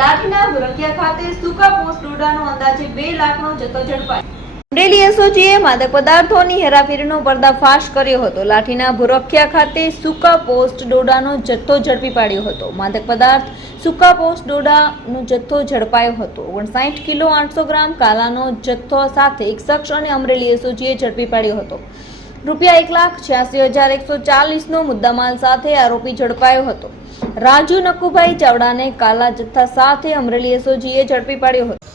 લાઠીના ભુરકિયા ખાતે સુકા પોસ્ટ ડોડાનો અંદાજે બે લાખનો જથ્થો ઝડપાયો. અમરેલી એસઓજીએ માદક પદાર્થોની હેરાફેરીનો પર્દાફાશ કર્યો હતો. લાઠીના ભુરખિયા ખાતે સૂકા પોસ્ટ ડોડાનો જથ્થો ઝડપી પાડ્યો હતો. માદક પદાર્થ સૂકા પોસ્ટ ડોડાનો જથ્થો ઝડપાયો હતો. ઓગણસાઠ કિલો આઠસો ગ્રામ કાલાનો જથ્થો સાથે એક શખ્સ અને અમરેલી એસઓજીએ ઝડપી પાડ્યો હતો. રૂપિયા એક લાખ છ્યાસી હજાર એકસો ચાલીસનો મુદ્દામાલ સાથે આરોપી ઝડપાયો હતો. રાજુ નકુભાઈ ચાવડાને કાલા જથ્થા સાથે અમરેલી એસઓજીએ ઝડપી પાડ્યો હતો.